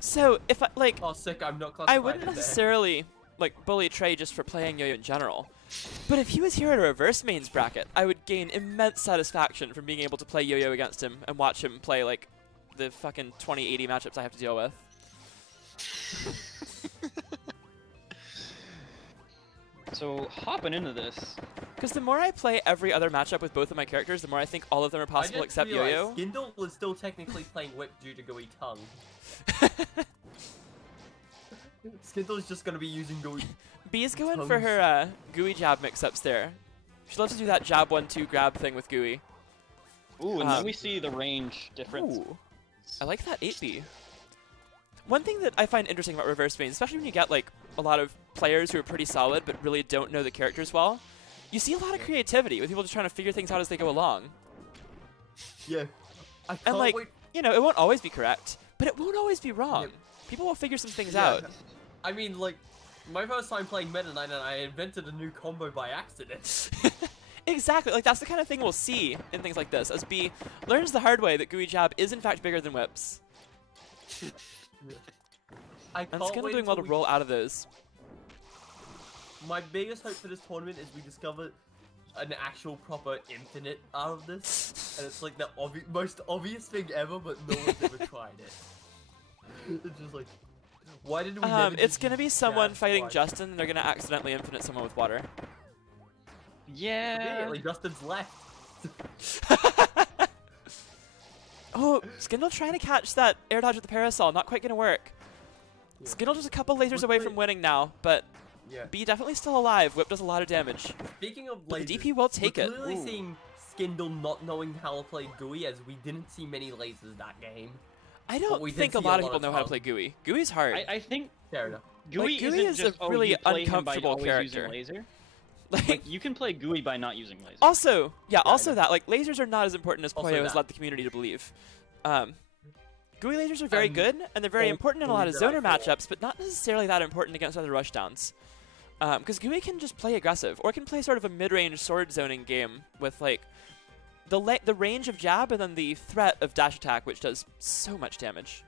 So if I like, Oh, sick! I'm not classified I wouldn't necessarily like bully Trey just for playing Yo-Yo in general. But if he was here at a reverse mains bracket, I would gain immense satisfaction from being able to play Yo-Yo against him and watch him play like the fucking 2080 matchups I have to deal with. So hopping into this, Because the more I play every other matchup with both of my characters, the more I think all of them are possible except Yo-Yo. Skindle was still technically playing Whip due to Gooey tongue. Skindle's just gonna be using Gooey. B's going for her Gooey jab mix-ups there. She loves to do that jab 1-2 grab thing with Gooey. ooh, and then we see the range difference. Ooh. I like that 8B. One thing that I find interesting about reverse mains, especially when you get like a lot of players who are pretty solid but really don't know the characters well, you see a lot of creativity with people just trying to figure things out as they go along. Yeah. And like, you know, it won't always be correct, but it won't always be wrong. Yeah. People will figure some things out. I mean, like, my first time playing Meta Knight and I invented a new combo by accident. Exactly, like that's the kind of thing we'll see in things like this, as B learns the hard way that Gooey jab is in fact bigger than whips. And Skindle doing well to roll out of those. My biggest hope for this tournament is we discover an actual proper infinite out of this, and it's like the most obvious thing ever, but no one's ever tried it. It's just like, why did we? Never It's gonna be someone fighting twice? Justin, and they're gonna accidentally infinite someone with water. Yeah. Immediately, Justin's left. Oh, Skindle trying to catch that air dodge with the parasol, not quite gonna work. Yeah. Skindle just a couple lasers away from winning now, but Yeah. B definitely still alive. Whip does a lot of damage. Speaking of But lasers, the DP will take we're it. clearly Ooh. seeing Skindle not knowing how to play Gooey, as we didn't see many lasers that game. I But don't we did think a see lot a of lot people of know how to tongue. play Gooey. Gooey's hard. I think Fair enough. Gooey, Gooey isn't is just, a really you play him by uncomfortable always character. using laser. like, Like, you can play Gooey by not using laser. also, yeah, I also know. that, like, lasers are not as important as Also Poyo has that. led the community to believe. Gooey lasers are very good, and they're very all important in a lot of Gooey that I zoner feel. matchups, but not necessarily that important against other rushdowns. Because Gooey can just play aggressive, or can play sort of a mid-range sword zoning game with, like, the range of jab and then the threat of dash attack, which does so much damage.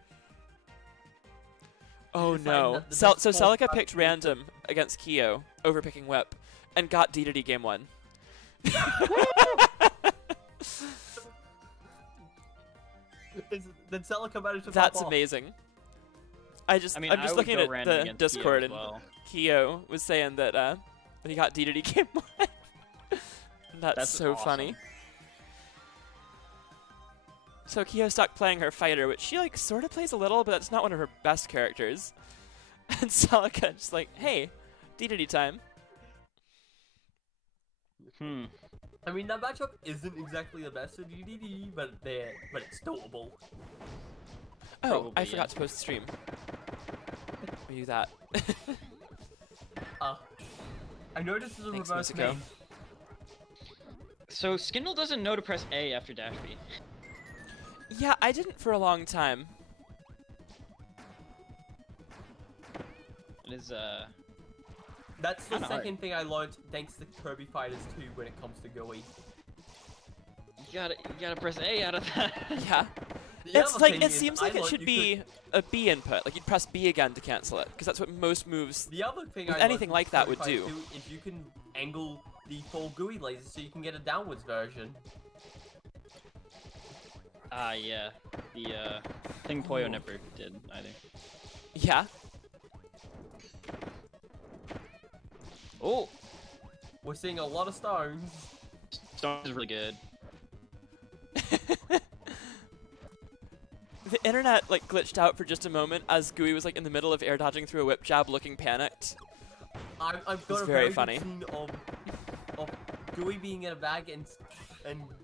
Oh decided no. that the So best Celica four- picked random against Kyo over picking Whip, and got D2D game 1. Then Celica managed to That's pop off. amazing. I I'm mean, just I would looking go at random the against Discord, Kyo and as well. Kyo was saying that he got D2D game 1. That's so awesome. funny. So Kyo stuck playing her fighter, which she like sort of plays a little, but that's not one of her best characters. And Celica just like, hey, D2D time. I mean, that matchup isn't exactly the best for DDD, but it's doable. Oh, Probably, I yeah. forgot to post the stream. We do that. I know this is a Thanks, reverse Musico. main. So Skindle doesn't know to press A after dash B. Yeah, I didn't for a long time. It is That's the Kinda second thing I learned thanks to Kirby Fighters 2 when it comes to Gooey. you gotta press A out of that. Yeah. The It's other like, thing it is, seems I like it learned should you be a B input. Like, you'd press B again to cancel it, because that's what most moves... The other thing With I learned anything from like that Kirby would Fighters do. 2 is you can angle the full Gooey laser so you can get a downwards version. Yeah. The thing Poyo never did either. Yeah. Oh, We're seeing a lot of stones. Stone is really good. The internet, like, glitched out for just a moment as Gooey was, like, in the middle of air dodging through a whip jab looking panicked. I've got It's a very very funny. good scene of Gooey being in a bag and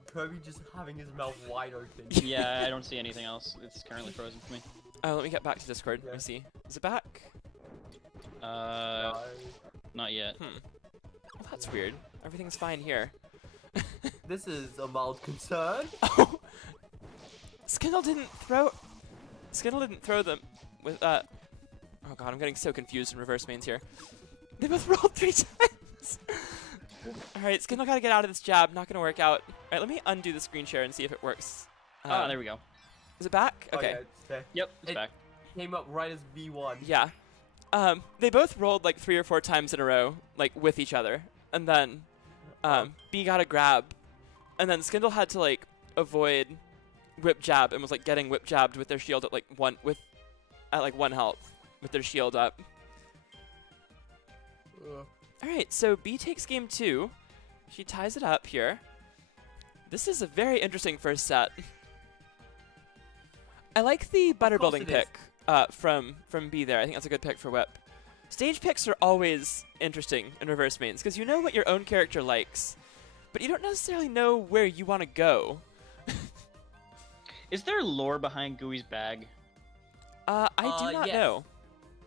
Kirby just having his mouth wide open. Yeah, I don't see anything else. It's currently frozen for me. Let me get back to Discord. Let Yeah. me see. Is it back? Not yet. Well, that's weird. Everything's fine here. This is a mild concern. Oh! Skindle didn't throw them with, Oh god, I'm getting so confused in reverse mains here. They both rolled 3 times! Alright, Skindle gotta get out of this jab. Not gonna work out. Alright, let me undo the screen share and see if it works. There we go. Is it back? Oh, Okay. yeah, it's there. Yep, it's It- back. came up right as B1. Yeah. They both rolled like 3 or 4 times in a row, like with each other, and then B got a grab, and then Skindle had to like avoid whip jab and was like getting whip jabbed with their shield at like 1 health with their shield up. All right, so B takes game 2. She ties it up here. This is a very interesting first set. I like the butter building pick from B there. I think that's a good pick for whip. Stage picks are always interesting in reverse mains because you know what your own character likes, but you don't necessarily know where you want to go. Is there lore behind Gooey's bag? I do not know.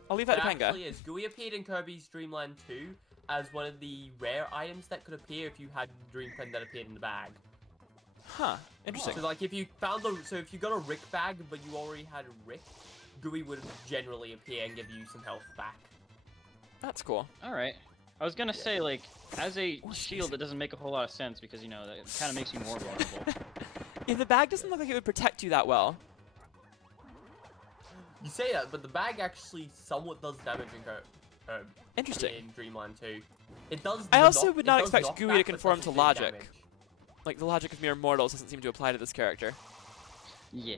I'll leave that to Panga. Actually, is Gooey appeared in Kirby's Dream Land 2 as one of the rare items that could appear if you had Dream Pen that appeared in the bag. Huh. Interesting. So like if you found if you got a Rick bag but you already had a Rick, Gooey would generally appear and give you some health back. That's cool. All right. I was gonna say, like, as a shield, it doesn't make a whole lot of sense because, you know, that kind of makes you more vulnerable. Yeah, the bag doesn't look like it would protect you that well. You say that, but the bag actually somewhat does damage Interesting. in Dreamland 2. It does. I also would not expect knock Gooey back, to but conform doesn't to do logic. damage. Like, the logic of mere mortals doesn't seem to apply to this character. Yeah.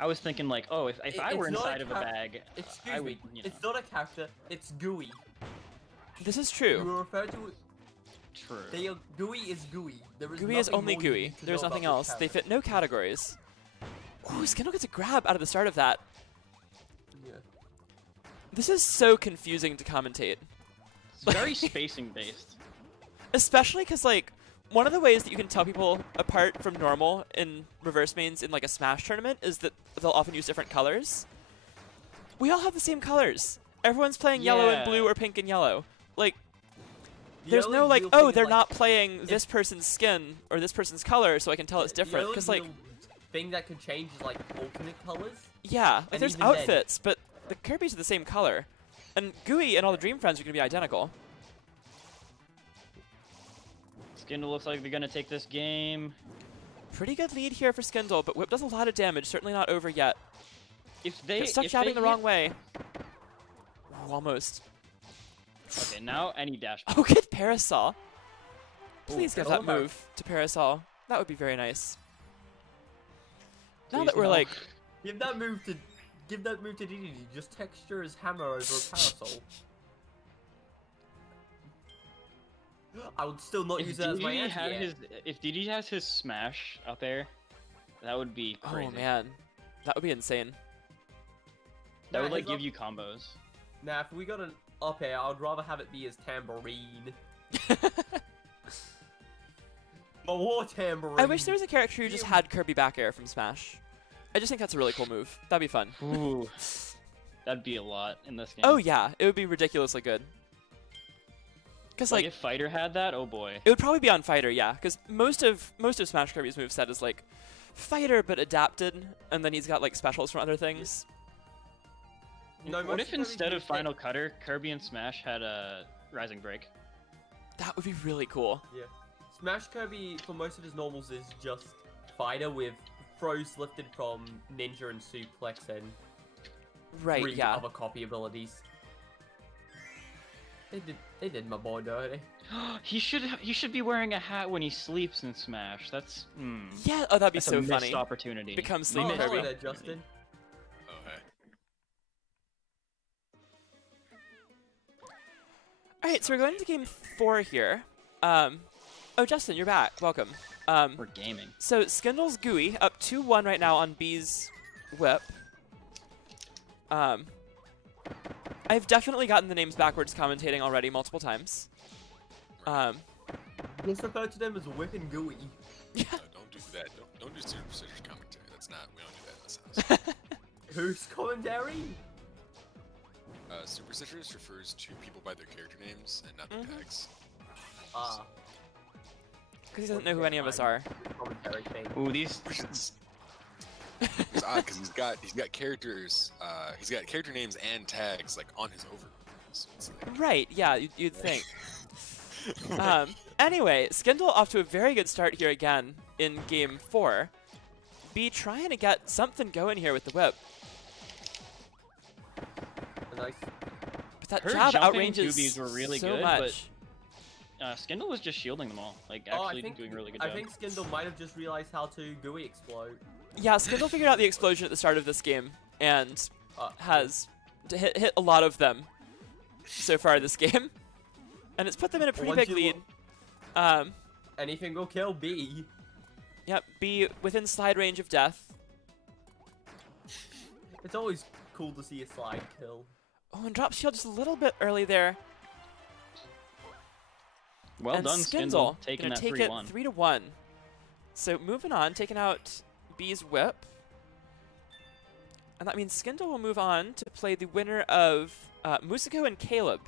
I was thinking, like, oh, if I were it's not inside of a bag, Excuse I me, would, you know. it's not a character, it's Gooey. This is You true. refer to it. True. Gooey is Gooey. There is Gooey is nothing only more you Gooey. need to There's know nothing about this else. They character. fit no categories. Ooh, Skindle gets a grab out of the start of that. Yeah. This is so confusing to commentate. It's very spacing based. Especially because, like, one of the ways that you can tell people apart from normal in reverse mains in, like, a Smash tournament is that they'll often use different colors. We all have the same colors. Everyone's playing yellow and blue or pink and yellow. Like, there's no, like, oh, they're not playing this person's skin or this person's color, so I can tell it's different. Because, like, thing that could change is, like, alternate colors. yeah, like, And there's even then- outfits, but the Kirby's are the same color. And Gooey and all the Dream Friends are going to be identical. Skindle looks like they're gonna take this game. Pretty good lead here for Skindle, but Whip does a lot of damage. Certainly not over yet. If they Gets stuck if jabbing they the wrong way. Ooh, almost. Okay, now any dash. Oh, good Parasol. Please give Ooh, that Parasol. move to Parasol. That would be very nice. Now Please that we're no. like, Give that move to DDD. Just texture his hammer over a parasol. I would still not use that as my anti-air. If DD has his smash out there, that would be crazy. oh man, that would be insane. That would Nah, like his give up- you combos. Nah, if we got an up air, I would rather have it be as tambourine. A war tambourine. I wish there was a character who just had Kirby back air from Smash. I just think that's a really cool move. That'd be fun. Ooh, that'd be a lot in this game. Oh yeah, it would be ridiculously good. Because like like, if Fighter had that, oh boy. it would probably be on Fighter, yeah. Because most of Smash Kirby's moveset is like Fighter but adapted, and then he's got like specials from other things. No, What most if Kirby's instead of moveset- Final Cutter, Kirby and Smash had a Rising Break? That would be really cool. Yeah. Smash Kirby, for most of his normals, is just fighter with throws lifted from Ninja and Suplex and Right, 3 yeah. other copy abilities. They did my boy dirty. he should be wearing a hat when he sleeps in Smash. That's Yeah, oh, that'd be that's so a missed funny. opportunity. Become Oh, Sleep hello Kirby. there, Justin. Oh, hey. Alright, so we're going to game 4 here. Oh, Justin, you're back. Welcome. We're gaming. So Skindle's Gooey up 2-1 right now on B's whip. I've definitely gotten the names backwards commentating already multiple times. Just refer to them as Whip and Gooey. Yeah. No, don't do that. Don't do super scissors commentary. That's not. We don't do that in this house. Whose commentary? Super Citrus refers to people by their character names and not their tags. Ah, Because he doesn't know who any of us are. commentary thing. Ooh, these. It's odd because he's got characters. He's got character names and tags like on his overlay. So it's like, Right, yeah, you'd think. Anyway, Skindle off to a very good start here again in game 4. B trying to get something going here with the whip. Nice. But that Her jab jumping outranges Goobies were really so good, much. but Skindle was just shielding them all. Like, Oh, actually doing a really good I job. think Skindle might have just realized how to Gooey explode. Yeah, Skindle figured out the explosion at the start of this game and has hit a lot of them so far this game. And it's put them in a pretty Once big you lead. Anything will kill B. Yep, be within slide range of death. It's always cool to see a slide kill. Oh, and drop shield just a little bit early there. Well and done, Skindle taking gonna that take 3-1. it 3-1. So moving on, taking out B's whip. And that means Skindle will move on to play the winner of Musiko and Caleb